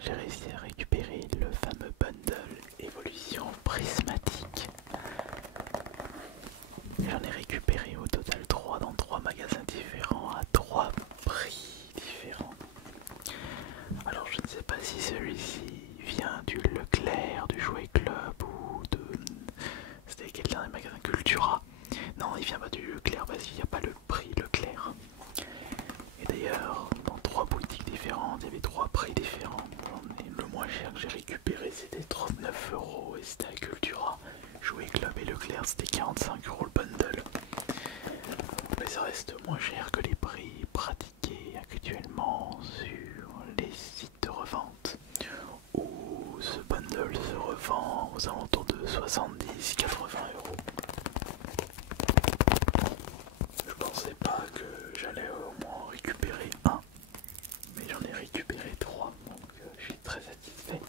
j'ai réussi à récupérer le fameux bundle évolution prismatique. J'en ai récupéré au total 3 dans 3 magasins différents à 3 prix différents. Alors je ne sais pas si celui-ci vient du Leclerc, du Jouet Club ou de... C'était quel dernier magasin? Cultura. Non, il vient pas du Leclerc parce qu'il n'y a pas le prix Leclerc. Et d'ailleurs, dans 3 boutiques différentes, il y avait 3 prix différents. Le moins cher que j'ai récupéré c'était 39 € et c'était à Cultura. Jouet Club et Leclerc c'était 45 € le bundle. Mais ça reste moins cher que les prix pratiqués actuellement sur les sites de revente où ce bundle se revend aux alentours de 70-80 €. Je pensais pas que j'allais au moins en récupérer un, mais j'en ai récupéré 3, donc je suis très satisfait.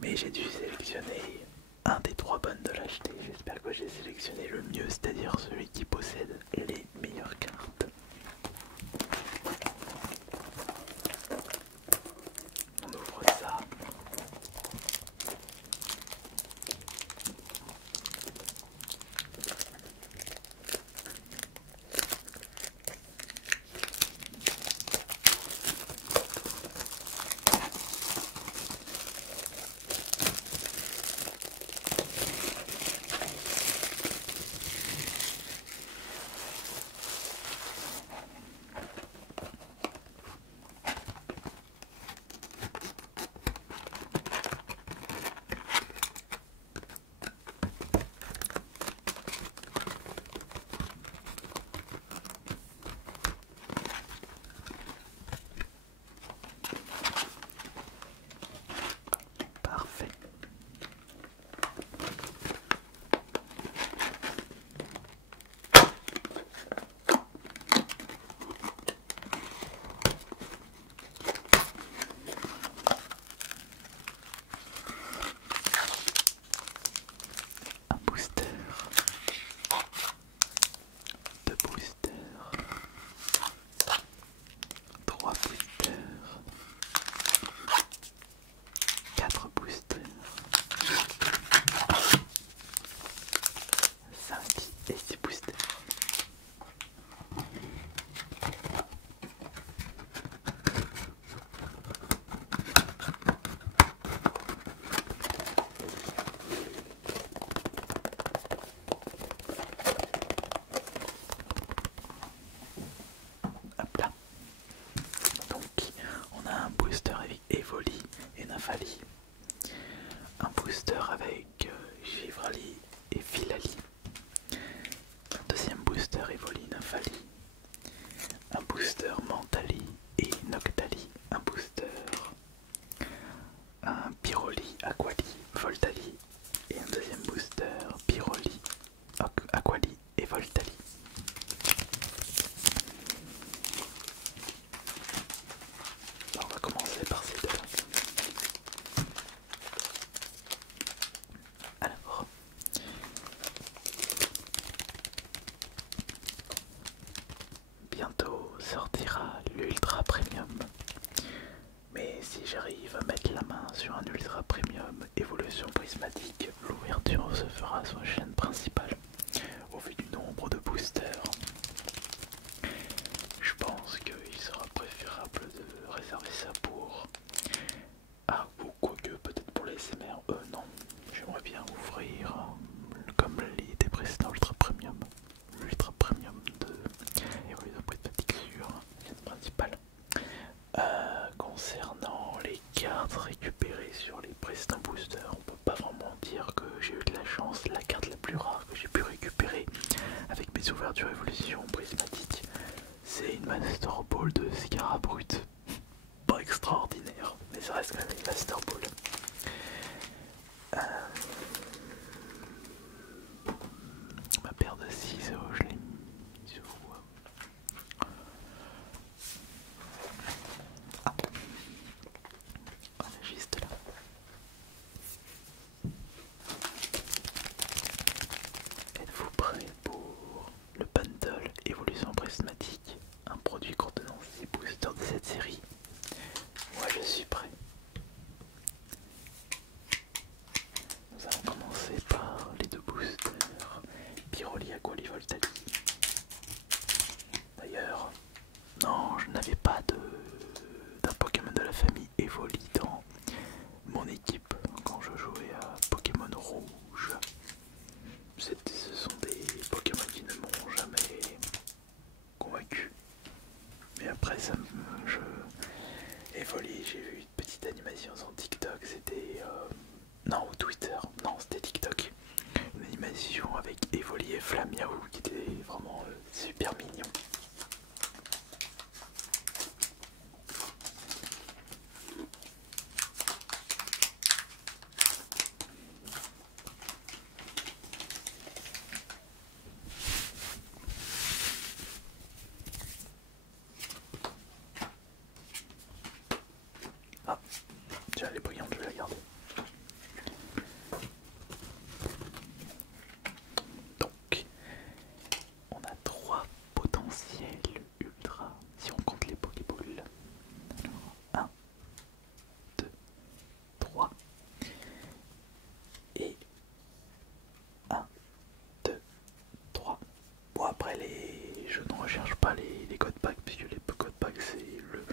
Mais j'ai dû sélectionner un des 3 bundles achetés. J'espère que j'ai sélectionné le mieux, c'est-à-dire celui qui possède les meilleures cartes. On ouvre ça. Parfait. Un booster, 2 boosters, 3 boosters, 4 boosters, 5 et 6 boosters. Hop là. Donc on a un booster avec Evoli et Nafali, un booster avec Givrali et Filali, un deuxième booster Evoli Nafali, un booster Mentali et Noctali, un booster, un Pyroli, Aquali, Voltali et un deuxième booster Pyroli, Aquali et Voltali. On va commencer par ces deux. Alors, bientôt sortira l'Ultra Premium. Mais si j'arrive à mettre la main sur un Ultra Premium évolution prismatique, l'ouverture se fera sur la chaîne principale. Au vu du nombre de boosters, je pense qu'il sera préférable de réserver ça pour... Ah, ou quoique peut-être pour les SMR, non. J'aimerais bien ouvrir, comme les des précédents Ultra Premium, l'Ultra Premium de évolution prismatique sur la chaîne principale. Concernant les cartes récupérées sur les précédents boosters, on peut pas vraiment dire que j'ai eu de la chance. La carte la plus rare que j'ai pu récupérer avec mes ouvertures évolution prismatique, c'est une Master Ball de Scarabrut. Pas extraordinaire, mais ça reste quand même une Master Ball. Ma paire de ciseaux, je l'ai mis sur... Ah, voilà, juste là. Êtes-vous prêt pour le bundle évolution prismatique, un produit contenant 6 boosters de cette série Evoli dans mon équipe quand je jouais à Pokémon Rouge. Ce sont des Pokémon qui ne m'ont jamais convaincu. Mais après ça je Evoli, j'ai vu une petite animation sur TikTok, c'était non, Twitter, non c'était TikTok. Une animation avec Evoli et Flamiaou qui était vraiment super mignon. Ah, tiens, elle est brillante, je vais la garder. Donc, on a 3 potentiels ultra si on compte les Pokéballs. Alors, 1, 2, 3. Et 1, 2, 3. Bon, après, je ne recherche pas les codes packs, puisque les codes packs, c'est le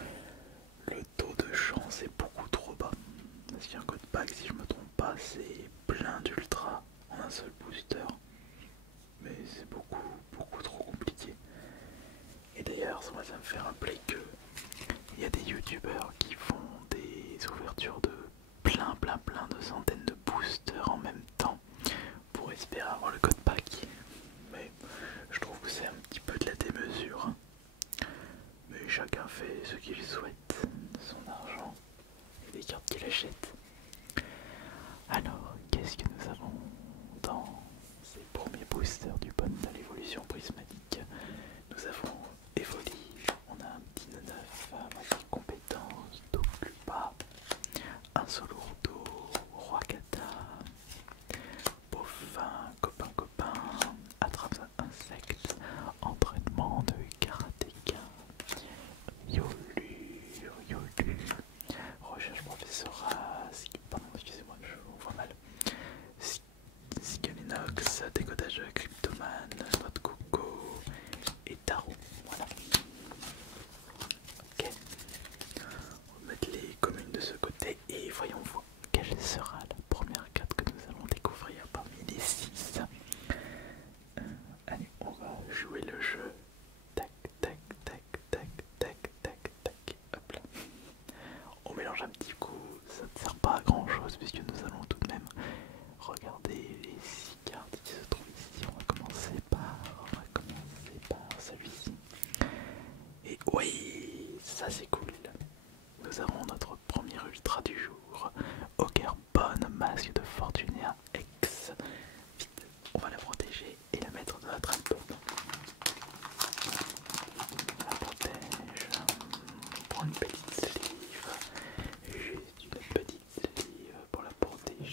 taux de chance est beaucoup trop bas. Parce qu'un code pack, si je me trompe pas, c'est plein d'ultra en un seul booster. Mais c'est beaucoup trop compliqué. Et d'ailleurs, moi ça me fait rappeler que il y a des youtubeurs qui font des ouvertures de plein de centaines de boosters en même temps pour espérer avoir le code pack. Mais je trouve que c'est un petit peu de la démesure. Mais chacun fait ce qu'il souhaite de son argent et des cartes qu'il achète. Alors, qu'est-ce que nous avons dans ces premiers boosters du bon de l'évolution prismatique? Nous avons Evoli, on a un petit 9 avec compétence, Doclupa, un Solourdo, Roakata, Bovin, copain, attrape un insecte, entraînement de karatéka, Yolu, recherche professorat, pardon, excusez-moi, je vous vois mal. Scalinox, décodage de la cryptomane, noix de coco et tarot. Voilà. Ok. On va mettre les communes de ce côté et voyons voir quelle sera la première carte que nous allons découvrir parmi les 6. Allez, on va jouer le jeu. Tac, tac, tac, tac, tac, tac, tac. Hop là. On mélange un petit coup, ça ne sert pas à grand chose puisque nous allons tout de même regarder les 6 cartes qui se trouvent ici. On va commencer par celui-ci. Et oui, ça c'est cool. Nous avons notre premier ultra du jour, Ogerbonne, masque de Fortunéa X. Vite, on va la protéger et la mettre dans notre album. On la protège. On prend une petite sleeve. Juste une petite sleeve pour la protéger.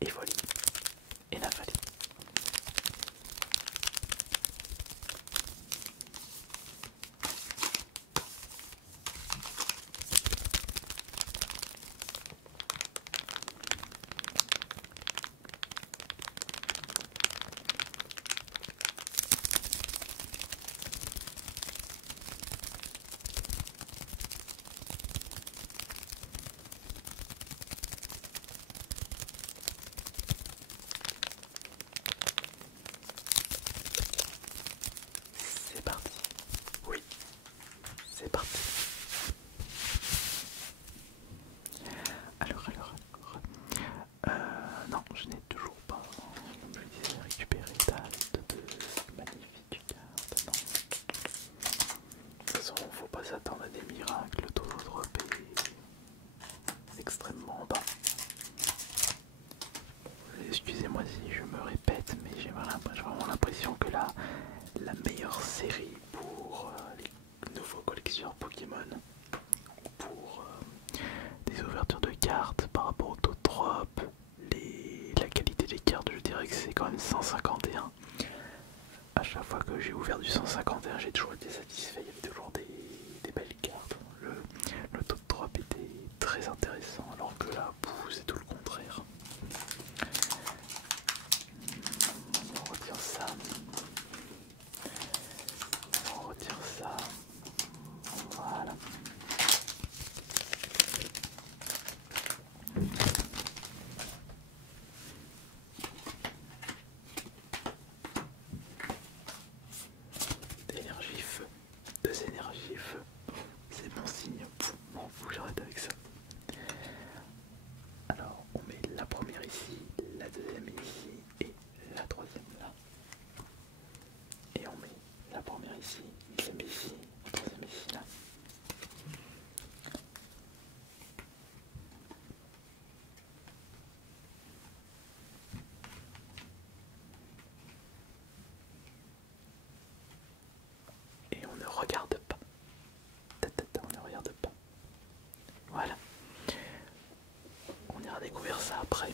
Evoli et Nafali. C'est parti. Oui, c'est parti. Alors. Non, je n'ai toujours pas, comme je le disais, récupéré ta liste de magnifiques cartes. Non. De toute façon, faut pas s'attendre à des miracles, le taux de drop est extrêmement bas. Excusez-moi si je me répète, mais j'ai vraiment l'impression que la meilleure série pour les nouveaux collectionneurs Pokémon, pour des ouvertures de cartes par rapport au taux de drop, la qualité des cartes, je dirais que c'est quand même 151. À chaque fois que j'ai ouvert du 151, j'ai toujours été satisfait, il y avait toujours des belles cartes. Le taux de drop était très intéressant, alors que là, c'est tout le contraire. On retire ça. On retire ça. Voilà. D'énergie feu. Deux énergies feu. C'est mon signe. M'en fous, j'arrête avec ça. Alors, on met la première ici, la deuxième ici et la troisième là. Et on met la première ici, la deuxième ici, la troisième ici là. Et on ne regarde pas. On ne regarde pas. Voilà. On ira découvrir ça après.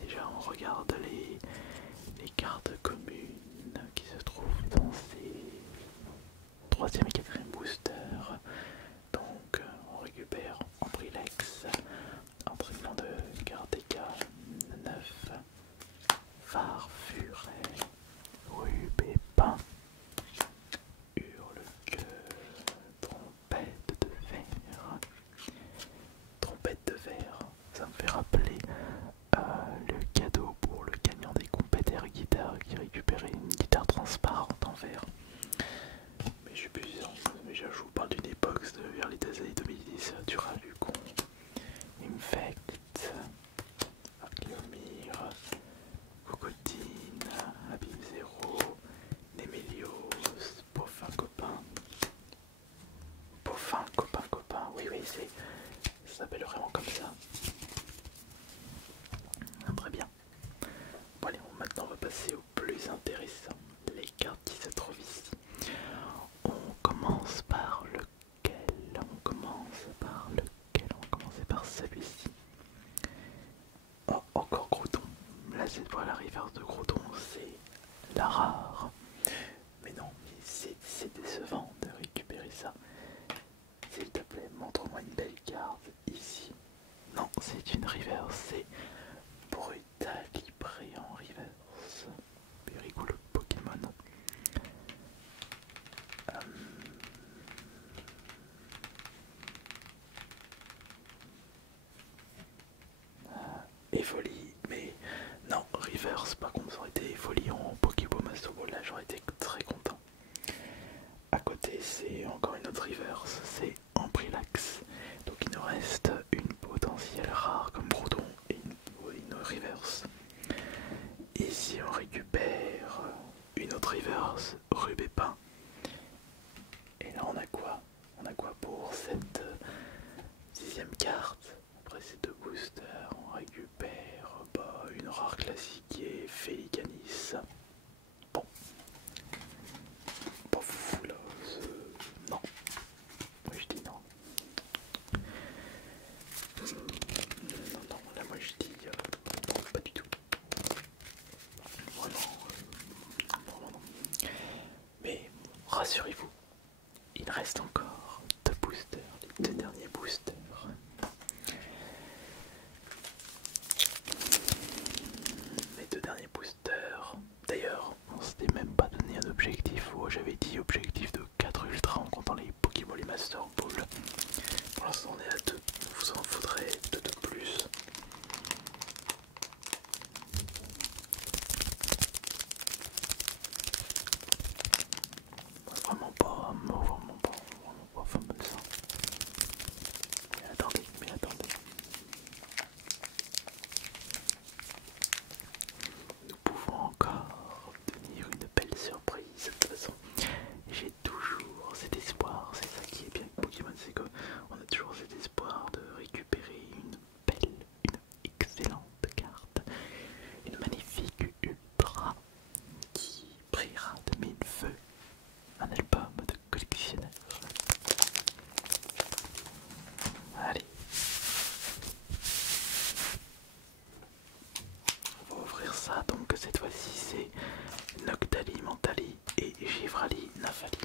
Déjà on regarde les cartes communes qui se trouvent dans ces troisième et quatrième boosters. Donc on récupère Ambrilex, entraînement de Karateka 9, Farfuret, Rubépin, Hurle-Cœur, Trompette de verre. Trompette de verre, ça me fait rappeler le cadeau pour le gagnant des compétiteurs guitare qui récupérait une guitare transparente en verre. Mais je suis plus sûr, mais je vous parle d'une époque vers les années 2010, Duralucon, Infect, Archeomir, Cocotine, Abîme Zero, Nemelios, Poffin Copain. Poffin Copain, oui, ça s'appelle vraiment comme ça. Très bien. Bon allez, maintenant on va passer au plus intéressant, les cartes qui se trouvent ici. On commence par lequel? On commence par celui-ci. Oh, encore Groudon. Là cette fois la reverse de Groudon, c'est la rare. Mais non, c'est décevant de récupérer ça. S'il te plaît, montre-moi une belle carte ici. Non, c'est une reverse, c'est Brutalibré en reverse. Périgolo Pokémon. Evoli, mais non, reverse, par contre ça aurait été Evoli en Pokéball Master Ball, là j'aurais été très content. À côté c'est encore une autre reverse, c'est Ambrilax. Donc il nous reste une potentielle rare comme Groudon et une reverse. Ici on récupère une autre reverse, Rubépin. Et là on a quoi? On a quoi pour cette dixième carte? Après ces deux boosters, on récupère rassurez-vous, il reste encore 2 boosters, les 2 derniers boosters. Les 2 derniers boosters. D'ailleurs, on s'était même pas donné un objectif. Oh, j'avais dit objectif de 4 ultras en comptant les Pokémon, les Master Ball. Pour l'instant, on est à 2. Vous en faudrez 2 de plus. Vraiment pas fameuse. Mais attendez. Nous pouvons encore obtenir une belle surprise. De toute façon, j'ai toujours cet espoir. C'est ça qui est bien avec Pokémon, c'est qu'on a toujours cet espoir de récupérer une belle, une excellente carte, une magnifique ultra qui brillera de mille feux. Un album de collectionneur. Allez. On va ouvrir ça, donc cette fois-ci c'est Noctali, Mentali et Givrali, Nafali.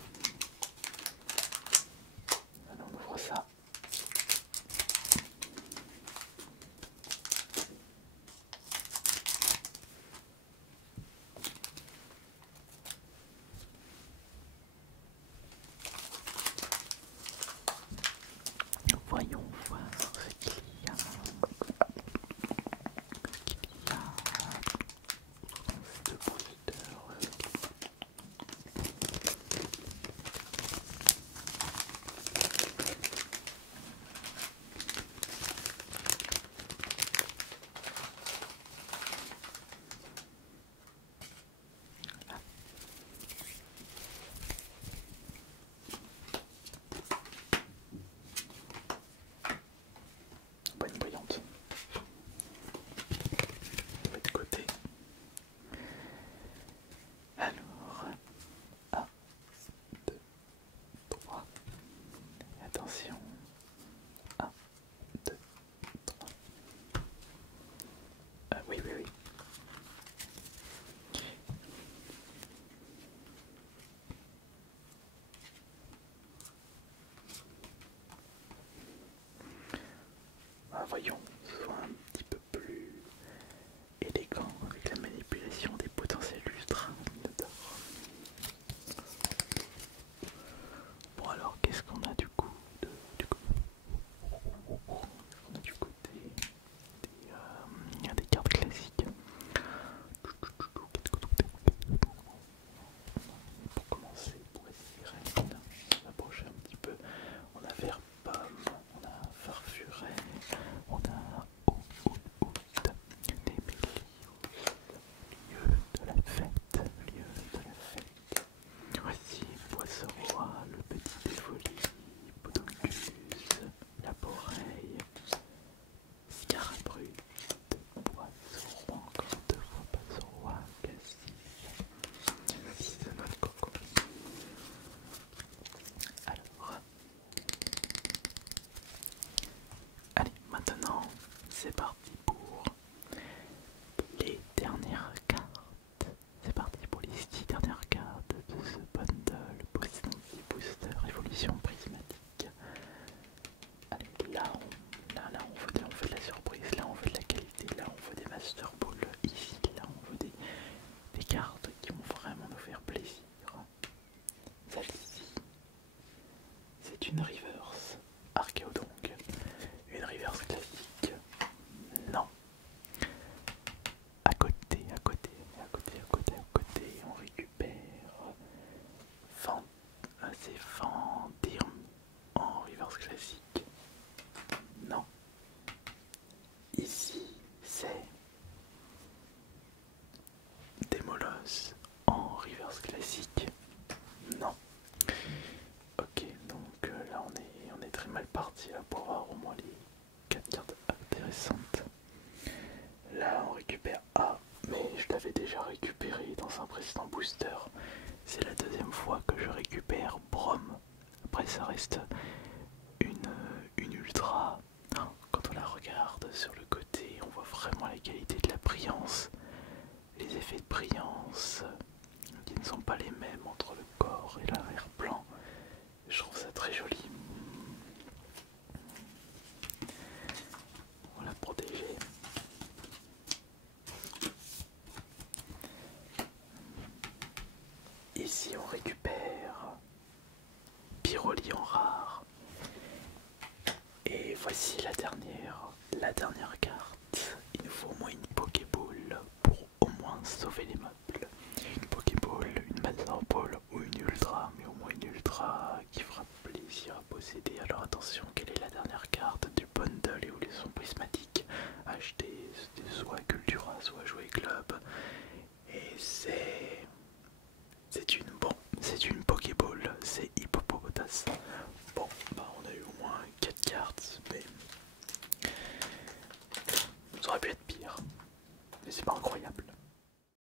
Alors on ouvre ça. Voyons voir ce qu'il y a. Ce booster. Pas une brillante. On va de côté. Alors, 1, 2, 3. Attention. 1, 2, 3. Oui. Voyons, soit un petit peu plus élégant avec la manipulation des potentiels ultra d'or. Bon alors, qu'est-ce qu'on a du coup on a du côté des cartes classiques. Pour commencer, pour essayer de s'approcher un petit peu, on a vert pomme, on a farfuret, on a des mélios, lieu de la fête, Voici Poisson-Roi, le petit défoli, Podocus, la Poreille, Scarabrute, Poisson-Roi, encore 2 fois Poisson-Roi, Cassis, 6 de notre coco. Alors, allez, maintenant, c'est parti pour les dernières cartes. C'est parti pour les 6 dernières cartes de ce bundle Booster Évolution Prismatique. Allez, là on fait de la surprise, là on fait de la qualité, là on fait des Master Ball, ici là on veut des cartes qui vont vraiment nous faire plaisir. Celle-ci, c'est une reverse Archaeodong, une reverse classique. Non. À côté, on récupère c'est Fandirm en reverse classique. Non. Ici, c'est Démolos en reverse classique. Non. Ok, donc là on est très mal parti là pour avoir au moins les 4 cartes intéressantes. Là on récupère A, mais je l'avais déjà récupéré dans un précédent booster. C'est la deuxième fois que je récupère Brom. Après ça reste une ultra. Quand on la regarde sur le côté, on voit vraiment la qualité de la brillance. Les effets de brillance qui ne sont pas les mêmes entre le corps et l'arrière-plan. je trouve ça très joli. On l'a protégé. Ici on récupère Pyroli en rare. Et voici la dernière carte. Il nous faut au moins une Pokéball pour au moins sauver les meubles. Une Pokéball, une Master Ball ou une Ultra, mais au moins une Ultra qui fera plaisir à posséder. Alors attention, quelle est la dernière carte du bundle évolution prismatique? Acheter soit Cultura, soit Jouer Club. Et c'est